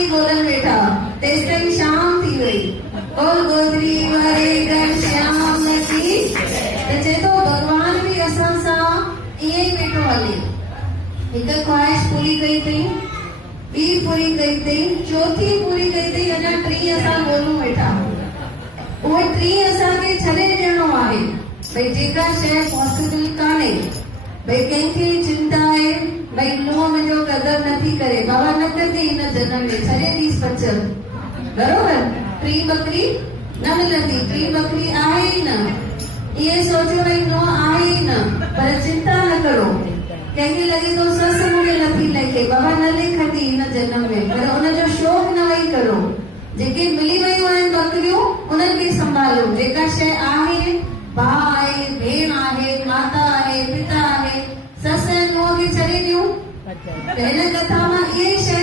ई ॻोल्हनि वेठा, तेसि ताईं शाम थी वई। बोल गोदरी वारे घर श्याम की। त चए थो भॻवान बि असां सां ईअं ई वेठो हले। हिकु ख्वाहिश पूरी कई अथई, ॿी पूरी कई अथई, चौथी पूरी कई अथई, अञा टीं असां ॻोल्हूं वेठा। उहे टीं असांखे छॾे ॾियणो आहे। भई जेका शइ पॉसिबल कान्हे, भई कंहिंखे चिंता आहे, भई नुंहुं मुंहिंजो कदर नथी करे, बाबा न कंदी हिन जनम में, छॾे ॾीस पचर, बरोबर। टी बकरी न मिलंदी, टी बकरी आहे ई न, इहे सोचो भई नुंहुं आहे ई न, पर चिंता न करो। कंहिंखे लॻे थो ससु मूंखे नथी लेखे, बाबा न लेखंदी हिन जनम में, पर उनजो शौक़ न वही करो। जेके मिली वयूं आहिनि बकरियूं, उन्हनि खे संभालो। जेका शइ आहे, भाउ आहे, भेण आहे, माता आहे, पिता आहे, ससु ऐं नुंहुं खे छॾे ॾियूं। त हिन कथा मां इहा ई शइ